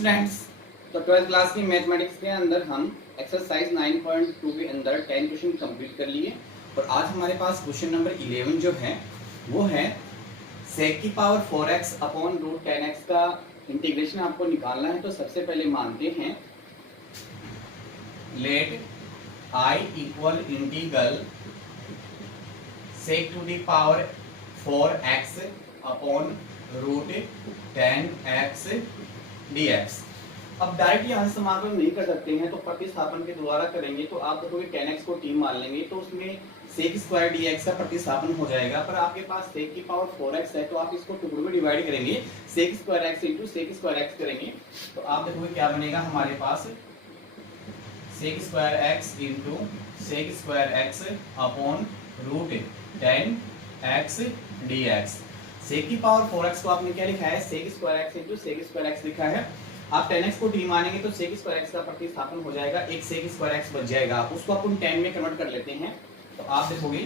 Students, तो 12th class की mathematics के अंदर हम एक्सरसाइज 9.2 के अंदर 10 क्वेश्चन कंप्लीट कर लिए और आज हमारे पास क्वेश्चन नंबर 11 जो है वो है सेक की power 4x upon root 10x का इंटीग्रेशन आपको निकालना है। तो सबसे पहले मानते हैं let I equal integral sec to the power 4x upon root 10x dx। अब डायरेक्ट यहाँ से समाकलन नहीं कर सकते हैं तो प्रतिस्थापन के द्वारा करेंगे। तो आप देखोगे 10x को t मान लेंगे तो उसमें सेक स्क्वायर dx का प्रतिस्थापन हो जाएगा। पर आपके पास सेक की पावर 4x है तो आप इसको टुकड़ों में डिवाइड करेंगे, sec square x into sec square x करेंगे तो आप देखोगे क्या बनेगा हमारे पास sec square x into sec square x upon root 10x dx। Sec की पावर 4x को आपने क्या लिखा है, sec square x into sec square x लिखा है। आप 10x को t मानेंगे तो सेक स्क्वायर x का प्रतिस्थापन हो जाएगा, एक सेक स्क्वायर x बच जाएगा, उसको अपन 10 में कन्वर्ट कर लेते हैं। तो आप देखोगे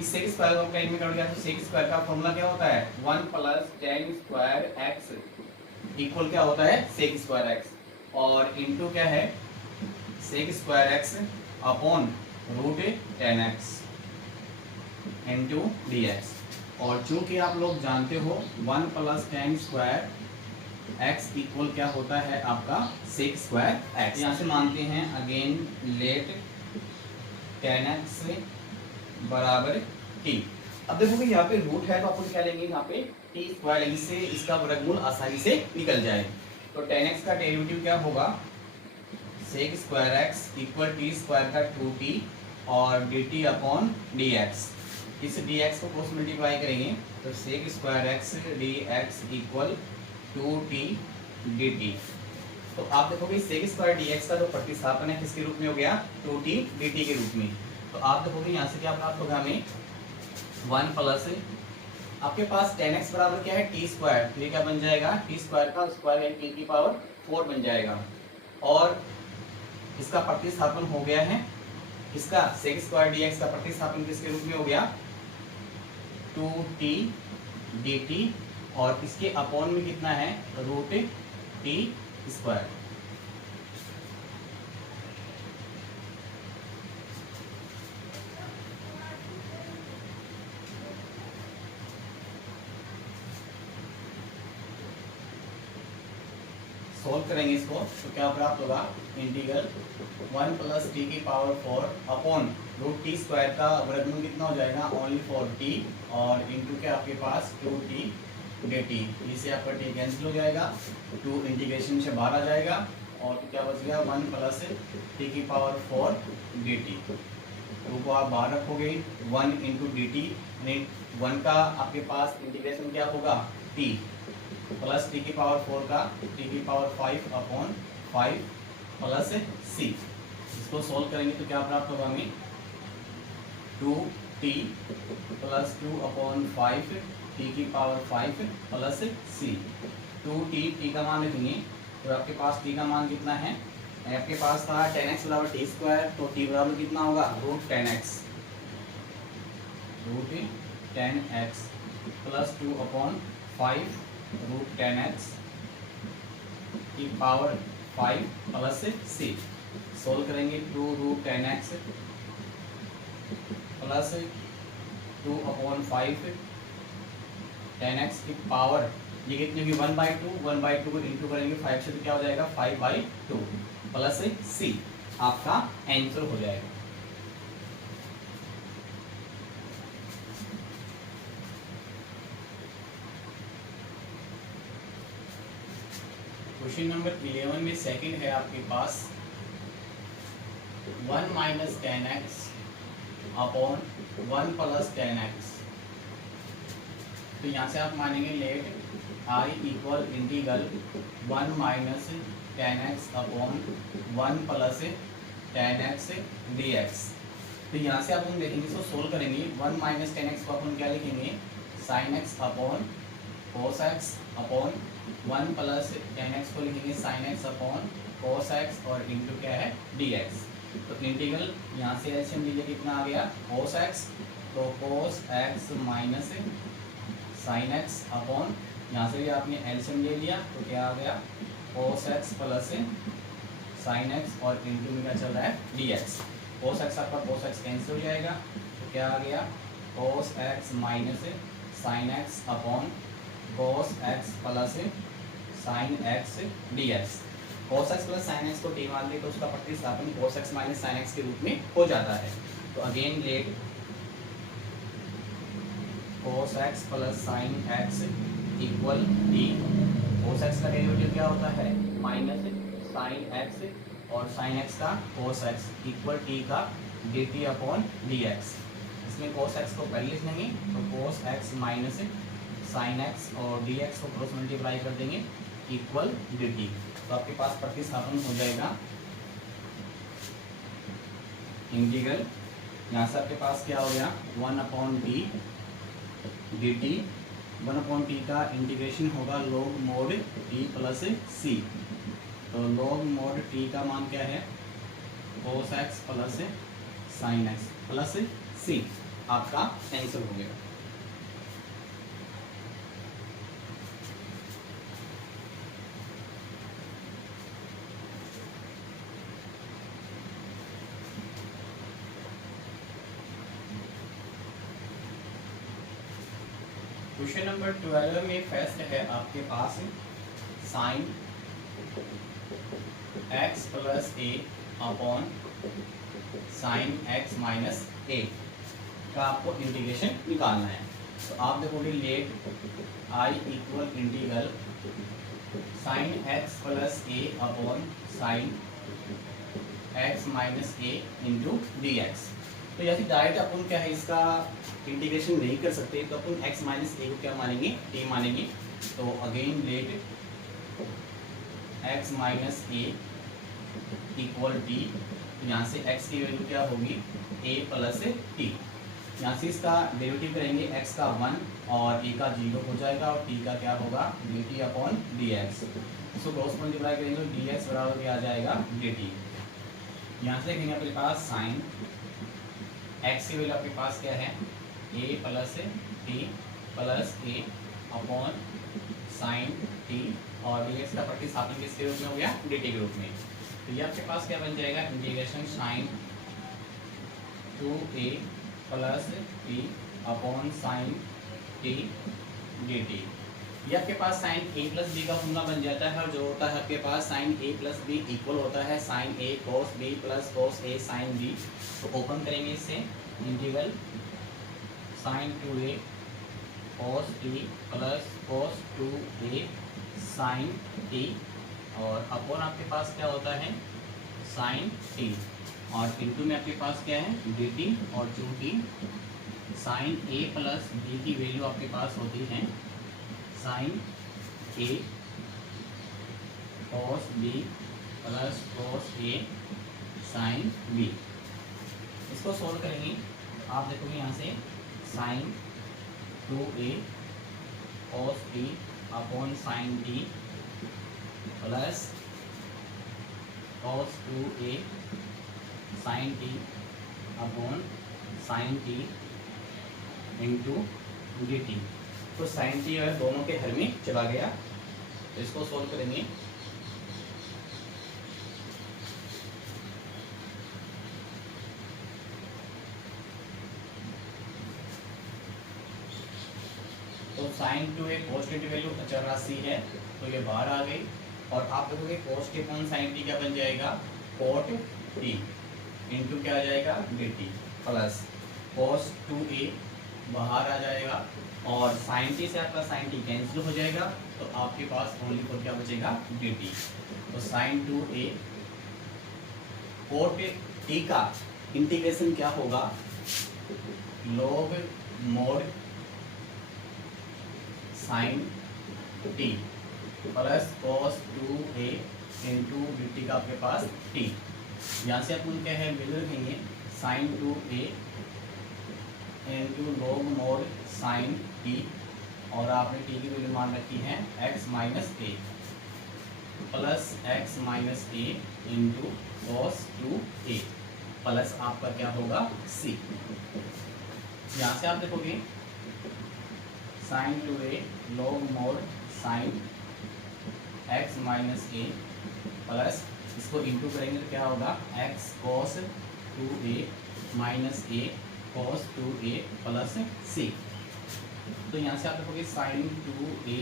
इस सेक स्क्वायर को 10 में कन्वर्ट किया तो सेक स्क्वायर का फॉर्मूला क्या होता है 1 प्लस 10 स्क्वायर x इक्वल क्या होता है सेक स्क्वायर x और इनटू क्या है sec square x upon root 10x into dx। और चूंकि आप लोग जानते हो 1 प्लस 10 स्क्वायर x इक्वल क्या होता है आपका सेक स्क्वायर x। यहाँ से मानते हैं अगेन लेट 10x बराबर t। अब देखोगे यहाँ पे रूट है तो अपन क्या लेंगे यहाँ पे t स्क्वायर, इससे इसका वर्गमूल आसानी से निकल जाए। तो 10x का डेरिवेटिव क्या होगा sec square x equal t square का 2t और dt अपॉन dx। इस dx को क्रॉस मल्टीप्लाई करेंगे तो sec square x dx equal 2t dt। तो आप देखोगे सेक स्क्वायर dx का जो प्रतिस्थापन है किसके रूप में हो गया 2t dt के रूप में। तो आप देखोगे यहाँ से क्या प्राप्त होगा हमें 1 प्लस आपके पास 10x बराबर क्या है t स्क्वायर, तो ये क्या बन जाएगा t स्क्वायर का स्क्वायर है t की पावर 4 बन जाएगा। और इसका प्रतिस्थापन हो गया है इसका सेक स्क्वायर dx का प्रतिस्थापन किसके रूप में हो गया 2t dt और इसके अपॉन में कितना है रूट t स्क्वायर। सोल्व करेंगे इसको तो क्या प्राप्त होगा इंटीग्रल 1 प्लस टी की power 4 upon root T square का वर्गमूल कितना हो जाएगा ओनली फॉर टी और इनटू के आपके पास 2t dt। इससे आपका t कैंसिल हो जाएगा, 2 इंटीग्रेशन से बाहर आ जाएगा और तो क्या बच गया 1 प्लस टी की पावर 4 dt। 2 को आप बाहर रखोगे 1 इंटू dt, 1 का आपके पास इंटीग्रेशन क्या होगा t प्लस टी की पावर 4 का टी की पावर 5 अपॉन 5 प्लस c। इसको सोल्व करेंगे तो क्या प्राप्त होगा हमें 2t प्लस 2 अपॉन 5 टी की power 5 plus c। 2t t का मान लिखेंगे तो आपके पास t का मान कितना है, आपके पास था 10x बराबर t स्क्वायर तो t बराबर कितना होगा root 10x plus 2 upon 5 root 10x की पावर 5 प्लस c। सोल्व करेंगे 2 root 10x plus 2 upon 5 10x की पावर ये कितनी होगी 1/2 को इंटू करेंगे 5 से तो क्या हो जाएगा 5/2 प्लस c आपका आंसर हो जाएगा। क्वेश्चन नंबर 11 में सेकंड है आपके पास 1 minus 10x upon 1 plus 10x। तो यहाँ से आप मानेंगे let I equal integral 1 minus 10x upon 1 plus 10x dx। तो यहाँ से आप हम देखेंगे इसको सोल्व करेंगे 1 माइनस 10x को अपन क्या लिखेंगे sin x upon cos x upon 1 plus 10x को लिखेंगे sin x upon cos x और इंटू क्या है dx। तो इंटीग्रल यहाँ से एलसीएम लीजिए कितना आ गया cos x, तो cos x minus sin x upon यहाँ से भी आपने एलसीएम ले लिया तो क्या आ गया cos x plus sin x और इंटू में क्या चल रहा है dx। cos x आपका cos x कैंसिल हो जाएगा तो क्या आ गया cos x minus sin x upon cos x plus sin x dx। cos x plus sin x को t मान ले तो उसका प्रतिस्थापन cos x minus sin x के रूप में हो जाता है। तो again let cos x plus sin x equal t। cos x का डेरिवेटिव क्या होता है माइनस sin x और sin x का cos x इक्वल t का dt अपॉन dx। इसमें cos x को पहले लिख लेंगे तो cos x minus sin x और dx को क्रॉस मल्टीप्लाई कर देंगे इक्वल dt। तो आपके पास प्रतिस्थापन हो जाएगा इंटीग्रल, यहाँ से आपके पास क्या हो गया 1/t dt। 1/t का इंटीग्रेशन होगा log mod t plus c। तो log mod t का मान क्या है cos x plus sin x plus c आपका आंसर हो गया। क्वेश्चन नंबर 12 में फर्स्ट है आपके पास sine x plus a upon sine x minus a का आपको इंटीग्रेशन निकालना है। तो आप देखोगे let I equal integral sine x plus a upon sine x minus a into D X. तो यदि डायरेक्ट अपन क्या है इसका इंटीग्रेशन नहीं कर सकते तो अपन x माइनस a को क्या मानेंगे a मानेंगे। तो again let x minus a equal t। यहाँ से x की वैल्यू क्या होगी a प्लस t। यहाँ से इसका डेरिवेटिव करेंगे x का 1 और a का 0 हो जाएगा और t का क्या होगा dt अपॉन dx। इसको क्रॉस मल्टीप्लाई करेंगे तो dx बराबर क्या आ जाएगा dt। यहाँ से देखेंगे अपने पास साइन x की वैल्यू आपके पास क्या है a plus t plus a upon sine t और dx का प्रतिस्थापन किसके रूप में हो गया dt के रूप में। तो ये आपके पास क्या बन जाएगा integration sine 2a plus t upon sine t dt। ये आपके पास साइन a प्लस b का फॉर्मूला बन जाता है और जो होता है आपके पास sine a plus b equal होता है sine a cos b plus cos a sine b। तो ओपन करेंगे इससे integral sine 2a cos t plus cos 2a sine t और अपॉन आपके पास क्या होता है साइन t और इंटू में आपके पास क्या है dt। और चूंकि साइन a प्लस b की वैल्यू आपके पास होती है sine a cos b plus cos a sine b। इसको सोल्व करेंगे आप देखोगे यहाँ से sine 2a cos t upon sine t plus cos 2a sine t upon sine t into dt। तो साइन t अगर दोनों के घर में चला गया तो इसको सोल्व करेंगे तो साइन 2a पॉजिटिव वैल्यू अचर राशि है तो ये बाहर आ गई और आप देखोगे cos t upon sine t क्या बन जाएगा cot t इंटू क्या आ जाएगा dt प्लस cos 2a बाहर आ जाएगा और साइन t से आपका साइन t कैंसिल हो जाएगा तो आपके पास ओनली को क्या बचेगा dt। तो साइन 2a cot t का इंटीग्रेशन क्या होगा log mod sine t plus cos 2a into dt का आपके पास t। यहाँ से अपन क्या है वैल्यू रखेंगे sine 2a into log mod sine t और आपने t की वैल्यू मान रखी है x minus a plus x minus a into cos 2a plus आपका क्या होगा c। यहाँ से आप देखोगे sine 2a log mod sine x minus ए प्लस इसको इंटू करेंगे तो क्या होगा एक्स कॉस 2a माइनस ए कॉस 2a प्लस सी। तो यहाँ से आप देखोगे sine 2a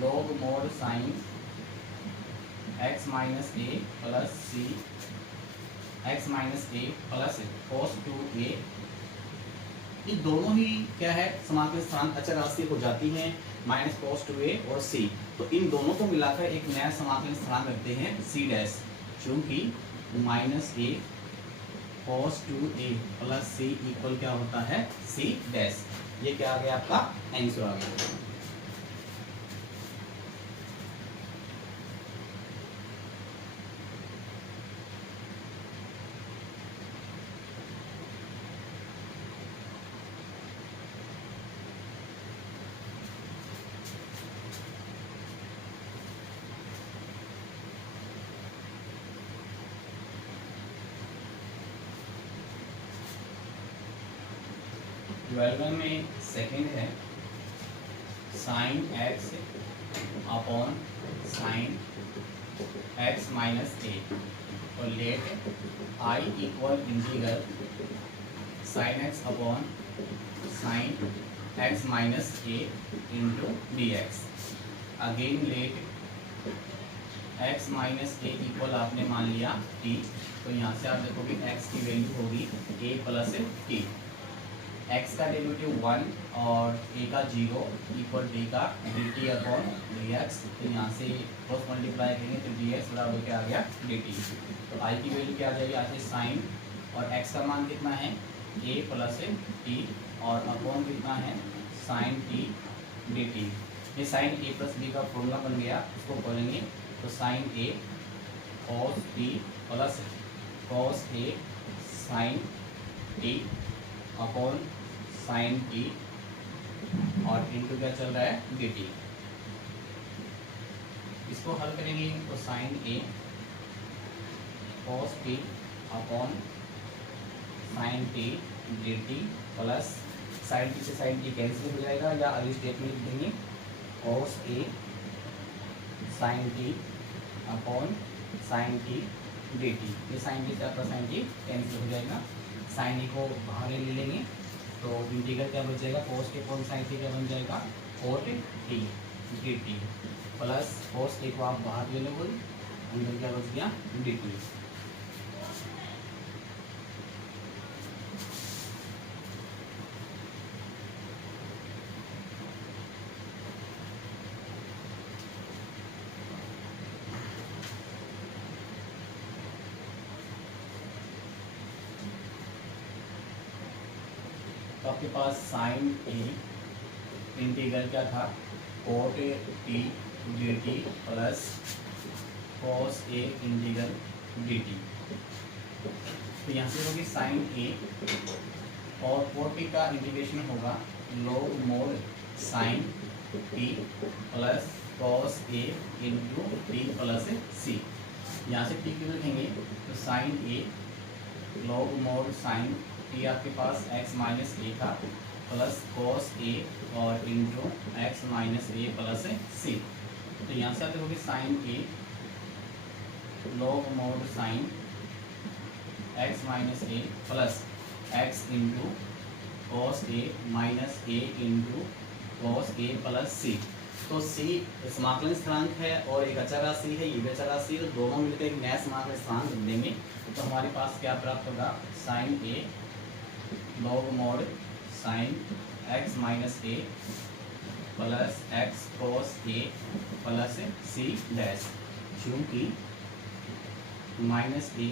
log mod sine x minus ए प्लस सी एक्स माइनस ए प्लस कॉस 2a। ये दोनों ही क्या है समाकलन स्थानांक अचर राशि हो जाती हैं माइनस कॉस 2a और c। तो इन दोनों को मिलाकर एक नया समाकलन स्थानांक रखते हैं c डैश, क्योंकि minus a cos 2a plus c equal क्या होता है c डैश। ये क्या आ गया आपका आंसर आ गया। 12 में सेकंड है sine x upon sine x minus a और let I equal integral sine x upon sine x minus a into D x. Again let x minus a equal आपने मान लिया टी, तो यहाँ से आप देखोगे एक्स की वैल्यू होगी ए प्लस टी। एक्स का डेरिवेटिव 1 और ए का 0 इक्वल डी का D T upon D X. तो यहाँ से क्रॉस मल्टीप्लाई करेंगे तो डी एक्स बराबर क्या आ गया डी टी। तो आई की वैल्यू क्या आ जाएगी, यहाँ से साइन और एक्स का मान कितना है ए प्लस टी और अपॉन कितना है साइन टी डी टी। ये साइन ए प्लस बी का फॉर्मूला बन गया, इसको खोलेंगे तो sine a cos t plus cos a sine t upon sine t और इनटू क्या चल रहा है डी टी। इसको हल करेंगे तो sine a cos t upon sine t d t plus sine t से साइन टी कैंसिल हो जाएगा या अगली स्टेप में लिख देंगे cos a sine t upon sine t d t. ये साइन टी से आपका साइन टी कैंसिल हो जाएगा, साइन ए को बाहर ले लेंगे तो इंटीग्रल क्या बच जाएगा कोस के कौन साइन टी क्या बन जाएगा cot t d t plus cos a को आप बाहर ले लोगे अंदर क्या बच गया डी टी। तो आपके पास साइन ए इंटीग्रल क्या था cot t d t plus cos a integral d t. तो यहाँ से होगी साइन ए और कोट टी का इंटीग्रेशन होगा log mod sine t plus cos a into t plus c. यहाँ से टी क्यों लिखेंगे तो sine a log mod sine t आपके पास x माइनस ए का प्लस कॉस ए और इंटू एक्स माइनस ए प्लस सी। तो यहाँ से आप देखोगे sine a log mod sine x minus A plus x into cos a minus a into cos a plus सी। तो सी समाकलन स्थिरांक है और एक अचर राशि है, ये भी अचर राशि है, तो दोनों मिलकर एक नया समाकलन स्थिरांक रख देंगे। तो हमारे पास क्या प्राप्त होगा sine a log mod sine x minus A plus x cos a plus c dash, क्योंकि minus A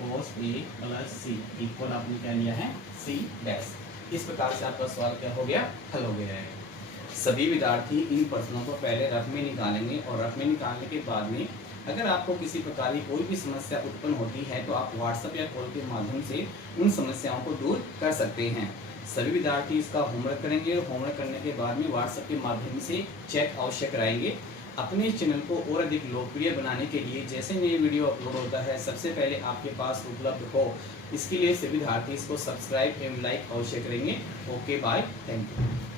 cos a plus c equal आपने क्या लिया है सी डैश। इस प्रकार से आपका सवाल क्या हो गया हल हो गया है। सभी विद्यार्थी इन प्रश्नों को पहले रफ में निकालेंगे और रफ में निकालने के बाद में अगर आपको किसी प्रकार की कोई भी समस्या उत्पन्न होती है तो आप व्हाट्सएप या कॉल के माध्यम से उन समस्याओं को दूर कर सकते हैं। सभी विद्यार्थी इसका होमवर्क करेंगे और होमवर्क करने के बाद में व्हाट्सएप के माध्यम से चेक अवश्य कराएंगे। अपने चैनल को और अधिक लोकप्रिय बनाने के लिए जैसे नए वीडियो अपलोड होता है सबसे पहले आपके पास उपलब्ध हो, इसके लिए सभी विद्यार्थी इसको सब्सक्राइब एवं लाइक अवश्य करेंगे। Okay bye, thank you.